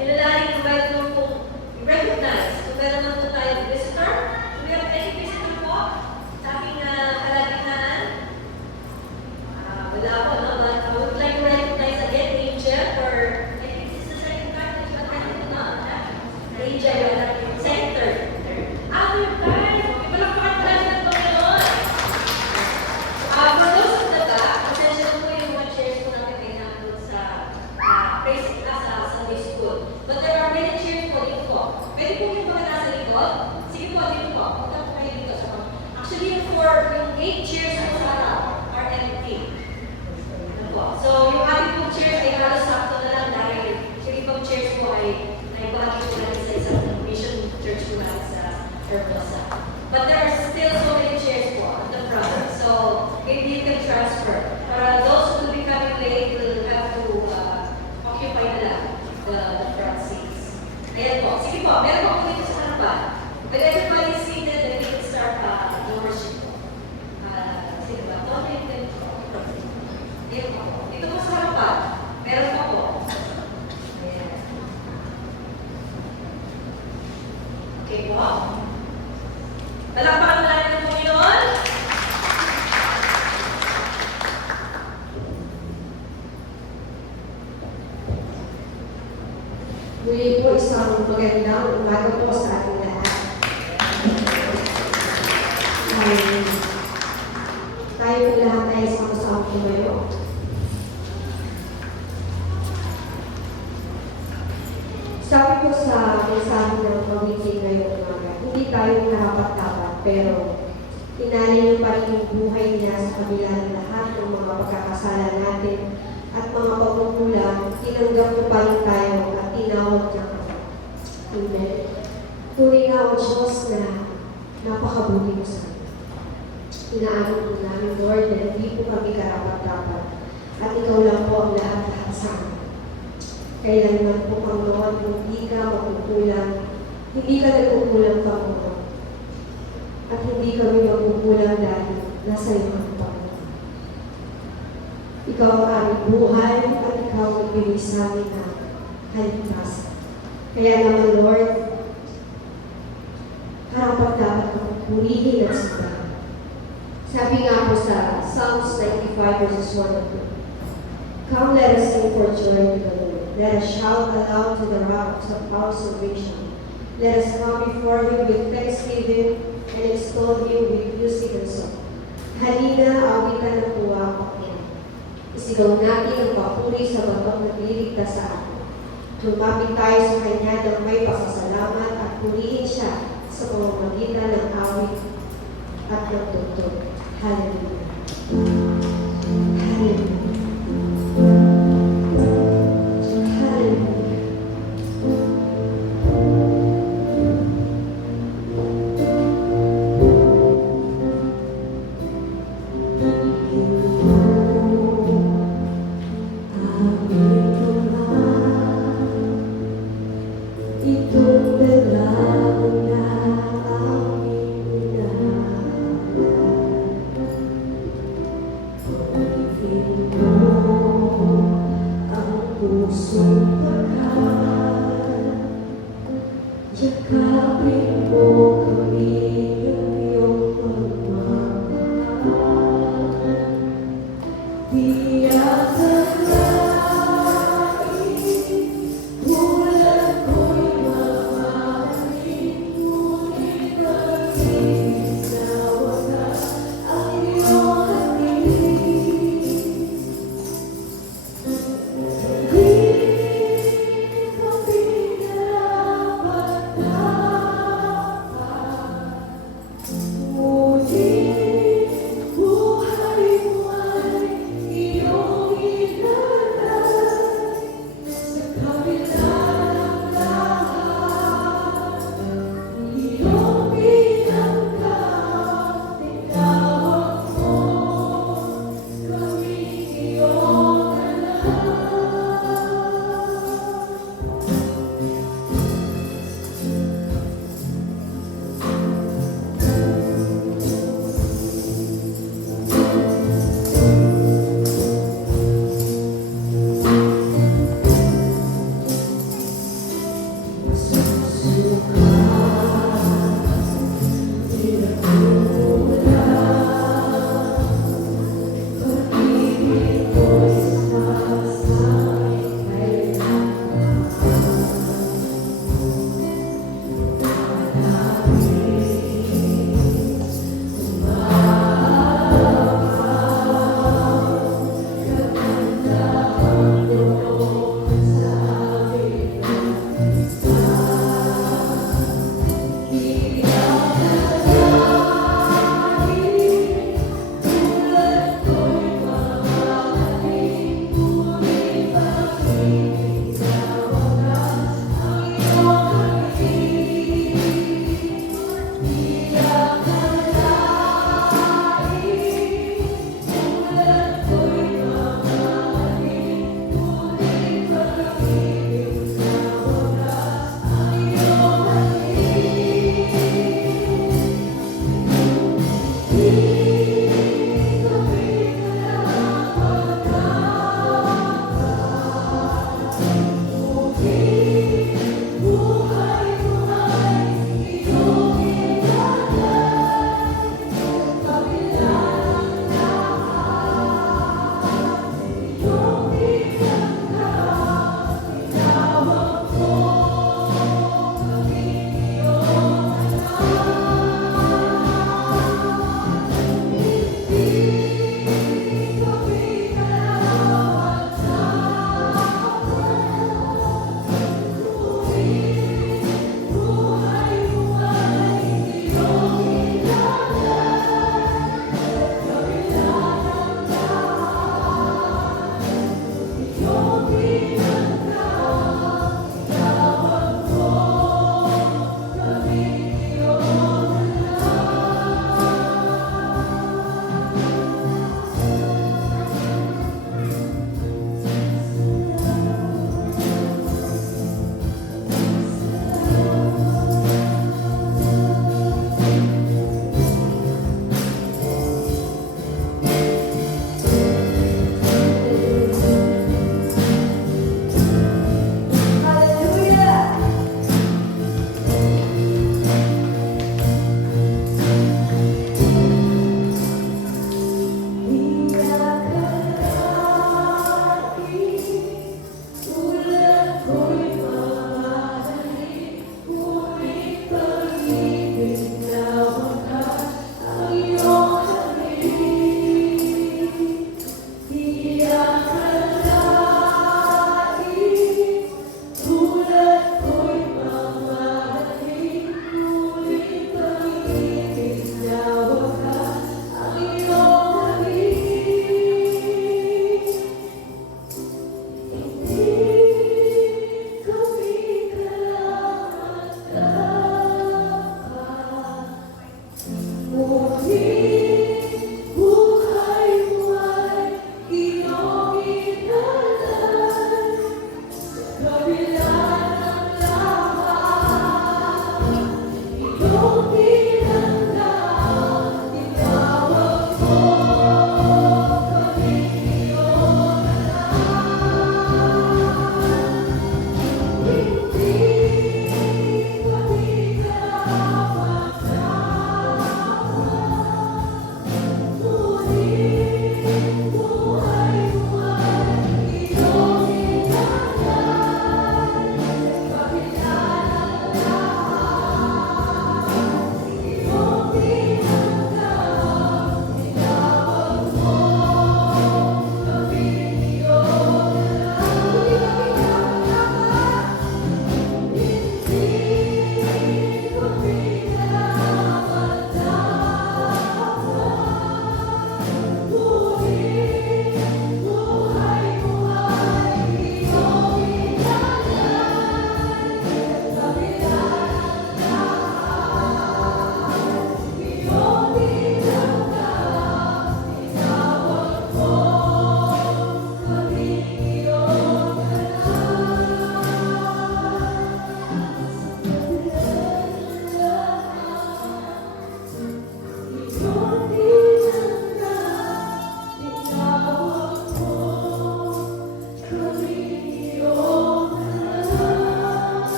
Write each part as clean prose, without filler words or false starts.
kilalanin kung meron naman pong recognize. Kung meron naman po tayong visitor, kung meron any visitor po sa aking kalagitnaan. Wala po, no? But I would like to recognize again Angel for, I think this is the second time that you attended to now. Angel, you are second, third. Third time! Ipalakpakan pala nila ito ngayon. For those of the back, pasensya na po yung mga chairs po natin ay nandun sa basic sa Sunday school. But there are many chairs po dito po. Pwede po yung mga nasa likod. Sige po, dito po. Punta po kayo dito sa mga. Actually, yung 8 chairs po sa harap are empty. Ano po. So, yung ating pong chairs ay halos sakto na lang dahil yung ibang chairs po ay bahagi po natin sa isang mission church po natin sa Hermosa. But there are still so many chairs po at the front. So, maybe you can transfer. Para those who will be coming late will have to occupy na lang the front seats. Ayan po. Sige po, meron po dito sa harapan. When everybody is seated, then we can start the worship po. Sige ba? Don't you think po? Dito po. Dito po sa harapan. Meron po po. Ayan. Okay po. Palakpakan natin ng Panginoon. Muli po isang magandang umaga po sa ating lahat. Tayo lahat ay sama-sama tumayo. Sabi po sa mensahe ng pag-ibig ngayong umaga, hindi tayo narapat-dapat, pero tinanay pa rin yung buhay niya sa kabila ng lahat ng mga pagkakasala natin at mga pagkukulang, tinanggap ko pa rin tayo at tinawag niya kami. Amen. Tunay nga o Diyos na napakabuti mo sa amin. Inaamin po namin, Lord, na hindi po kami karapat-dapat at ikaw lang po ang lahat-lahat sa amin. Kailanman po, Panginoon, hindi ka magkukulang, hindi ka nagkukulang, Panginoon. At hindi kami magkukulang dahil nasa iyo ang Panginoon. Ikaw ang aming buhay at ikaw ang ibig sa amin na haligtasan. Kaya naman, Lord, karapat-dapat kang purihin at sambahin. Sabi nga po sa Psalms 95 verses 1 and 2, Come, let us sing for joy to the Lord. Let us shout aloud to the rock of our salvation. Let us come before Him with thanksgiving and extol Him with music and song. Halina, awitan ng tuwa, Panginoon. Isigaw natin ang papuri sa batong nagliligtas sa atin. Lumapit tayo sa Kanya ng may pasasalamat at purihin siya sa pamamagitan ng awit at ng tugtog. Hallelujah. Hallelujah.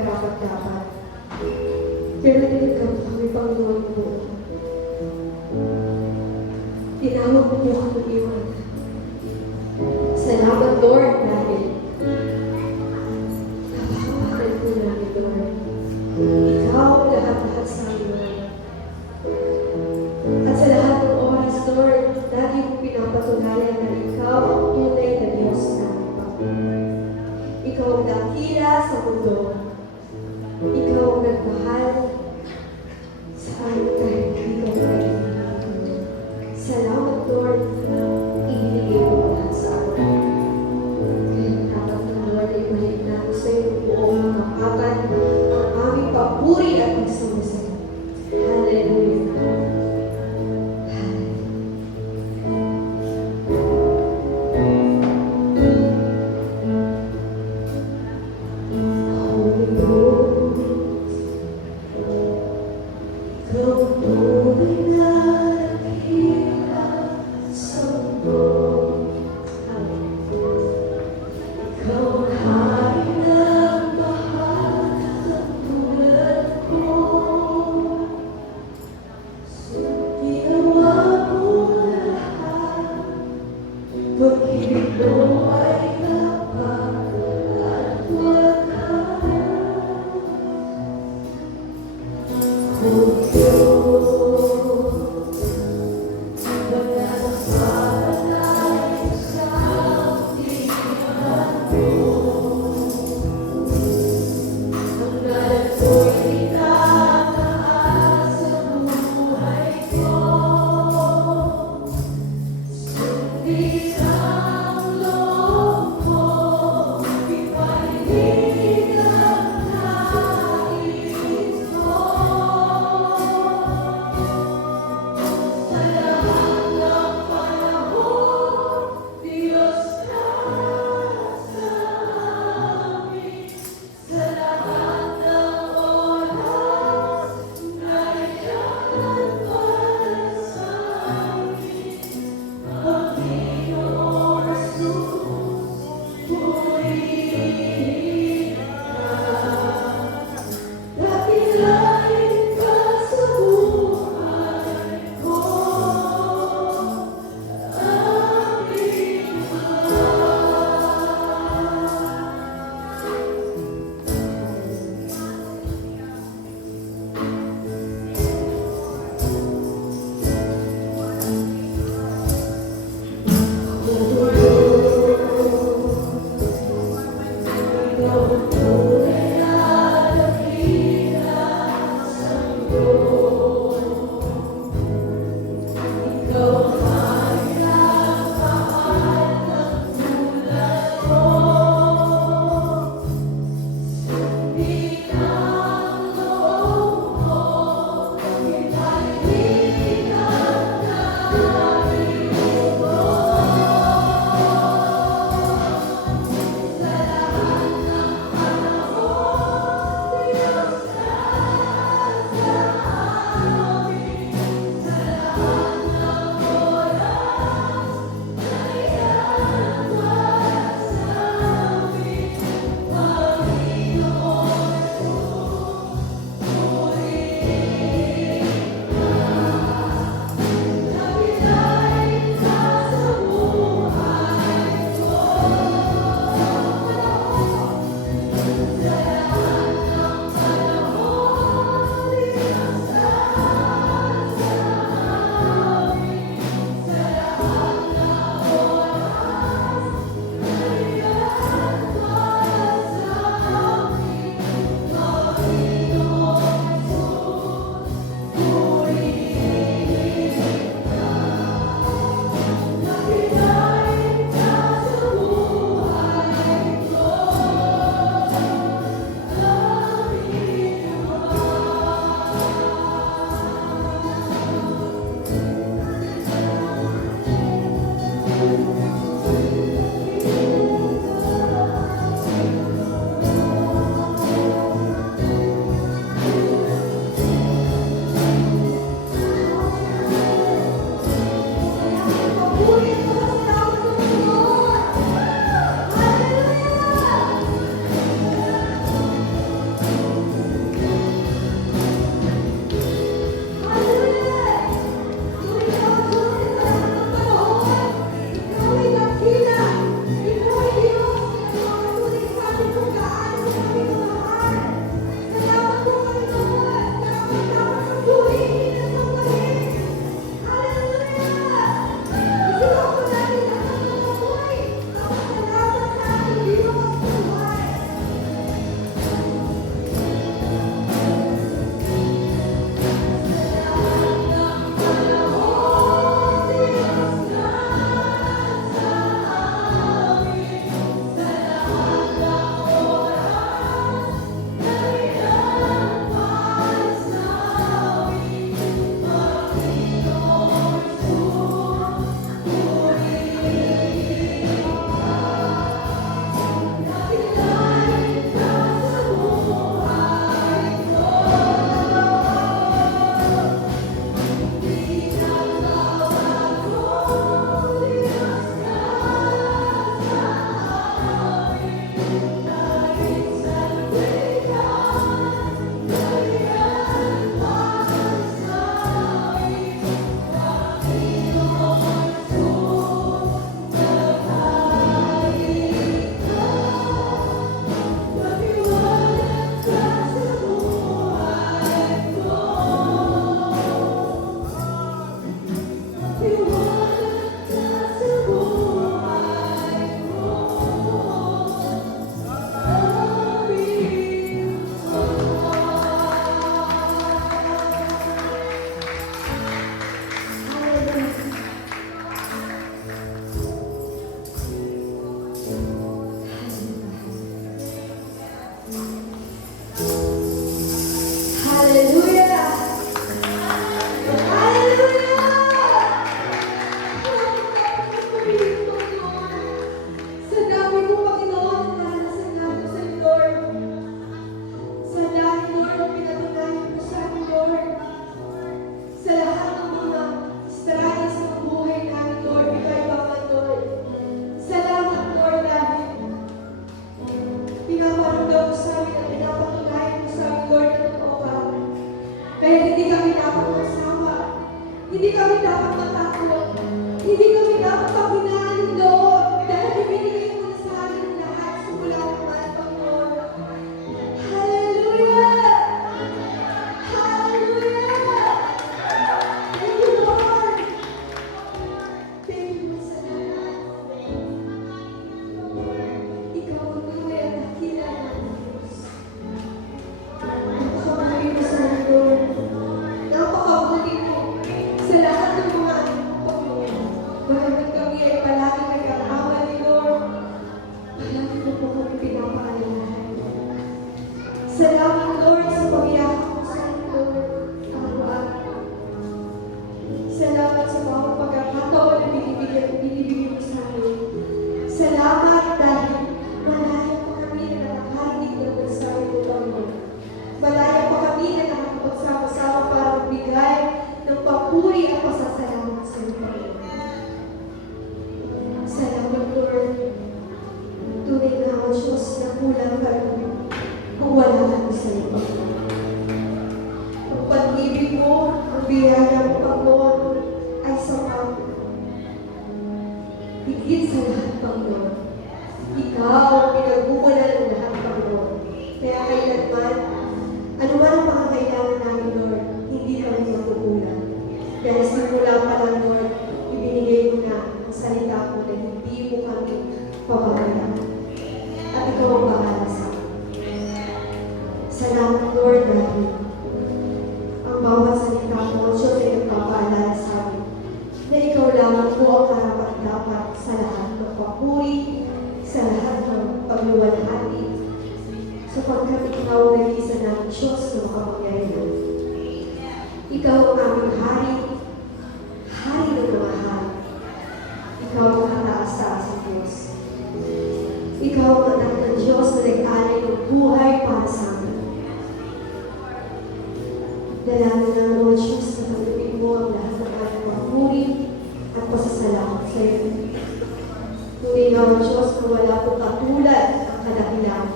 karapat-dapat. Pero tinigam kami, Panginoon po. Tinawag mo niyo akong iwan. Salamat, Lord, dahil napakapakal po namin, Lord. Ikaw ang lahat-lahat sa amin, Lord. At sa lahat ng oras, Lord, lagi mo pinapatunayan na ikaw ang tunay na Diyos namin, Panginoon. Ikaw ang dakila sa mundo. Ikaw ang nagmahal sa amin kahit hindi ka nagmahal. Salamat, Lord. Ibinigay mo lahat sa amin. Kaya dapat ng Lord ay balik natin sa iyo buong kapatan ang aming papuri at pagsama sa iyo. Hallelujah. Holy Ghost, ikaw ang tunay na dakila sa mundo. Ikaw ang hari ng mahal katulad ko. Ginawa mo lahat, pag-ibig mo ay kapal at wakas. Kung Diyos, mananampalataya sa tindahan mo. Ang ngalan ko'y itataas sa buhay ko. Sundin ang loob mo, ipahingin ang nais mo. Sa lahat ng panahon, Diyos ka sa amin. Sa lahat ng oras, nandiyan para sa amin. Panginoong Jesus, purihin ka. Dakilain ka sa buhay ko, aming ikaw ang tunay na dakila sa mundo. Ikaw ang hari ng mahal katulad ko. Sundin ang loob mo, ipahingin ang nais mo. Sa lahat ng panahon, Hindi kami dapat matakot. Hindi kami dapat paghinaan, Lord. Dahil ibinigay mo na sa amin ang lahat simula naman, Panginoon. Hallelujah! Hallelujah! Thank you, Lord. Thank you, Lord, sa lahat. Ikaw ang tunay at dakila ng Diyos. Napakabuti mo sa mundo. Napakabuti mo sa lahat ng mga anak mo, Panginoon. Bagamat kami ay palagi nagkakamali, Lord, palagi mo po kami pinapaalalahan. Salamat, Lord, sa pag-iakap mo sa mundo araw-araw. Salamat sa bawat pagkakataon na binibigyan mo sa amin. Salamat dahil malaya pa kami na nakakarinig ng mensahe mo, Panginoon. Malaya pa kami na nakapagsama-sama para magbigay ng papuri at pasasalamat sa iyo, Panginoon. Salamat, Lord. Tunay na ang Diyos na kulang kami kung wala kami sa iyo, Panginoon. Ang pag-ibig mo, ang biyaya mo, Panginoon, ay sapat. Higit sa lahat, Panginoon. Ikaw ang pinagbubulan ng lahat, Panginoon. Kaya kailanman, ano man ang pangangailangan namin, Lord, hindi kami magugulang. Dahil simula pa lang, Lord, ibinigay mo na ang salita mo na hindi mo kami pababayaan. At ikaw ang bahala sa amin. Salamat, Lord, dahil ang bawat salita mo, Diyos, ay nagpapaalala sa amin na ikaw lamang po ang karapat-dapat sa lahat ng papuri, sa lahat ng pagluwalhati, sapagkat ikaw ang nag-isa ng Diyos na makapangyarihan. Ikaw ang aming hari, hari ng mga hari. Ikaw ang kataas-taas ng Diyos. Ikaw ang anak ng Diyos na nag-alay ng buhay para sa amin. Dalangin ng Lord Diyos na tanggapin mo ang lahat ng aming papuri at pasasalamat sa iyo. Tunay na ang Diyos na wala po katulad ang kadakilaan.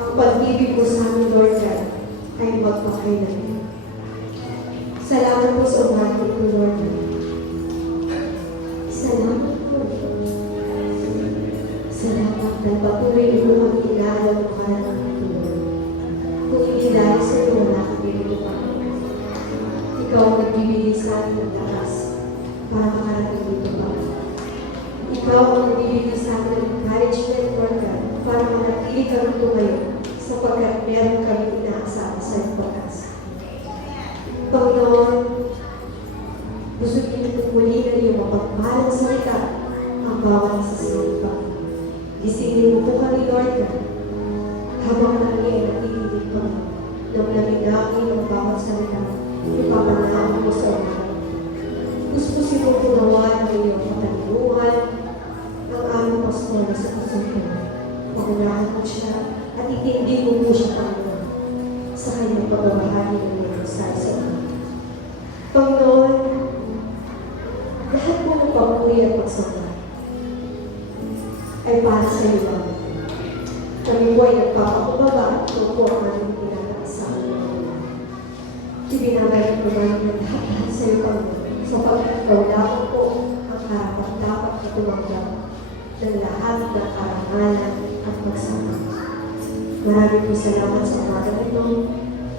Ang pag-ibig mo sa amin, Lord God, ay magpakailan. Salamat po sa umatin ko, Lord. Salamat po. Salamat dahil patuloy mo kami inaalam mo ka ng Lord. Kung hindi dahil sa iyo, wala kami dito pa. Ikaw ang nagbibigay sa amin ng lakas para makarating dito pa. Ikaw ang nagbibigay sa amin ng encouragement, Lord God, para manatili kami ito ngayon sapagkat meron kami inaasahan sa iyong pagkasa. Panginoon, gusto niyo itong muli na iyong mapagmalang salita ang bawat sasabi, Panginoon. Gisingin mo po kami, Lord God, habang kami ay nakikinig, Panginoon. Namlamin namin ang bawat salita, ipapanahon mo sa umaga. Gusto mo ginawa ng iyong katalinuhan ang aming pastor na sa puso ko. Pakunahan mo siya at itindi mo po siya, Panginoon, sa kanyang pagbabahagi ng iyong mensahe sa amin. Panginoon, lahat po ng papuri at pagsamba ay para sa iyo lang. Kami po ay nagpapakumbaba at ito po ang aming pinag-aasahan. Ibinabalik po namin ng lahat sa iyo, Panginoon, sapagkat ikaw lamang po ang karapat-dapat na tumanggap ng lahat ng karangalan at pagsama. Maraming po salamat sa umaga nito.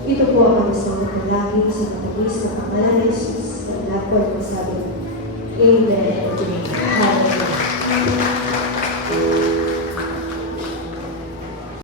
Ito po ang aming sa mga lagi sa matamis na pangalan ni Jesus. At lahat po ay masabi, Amen. Hallelujah.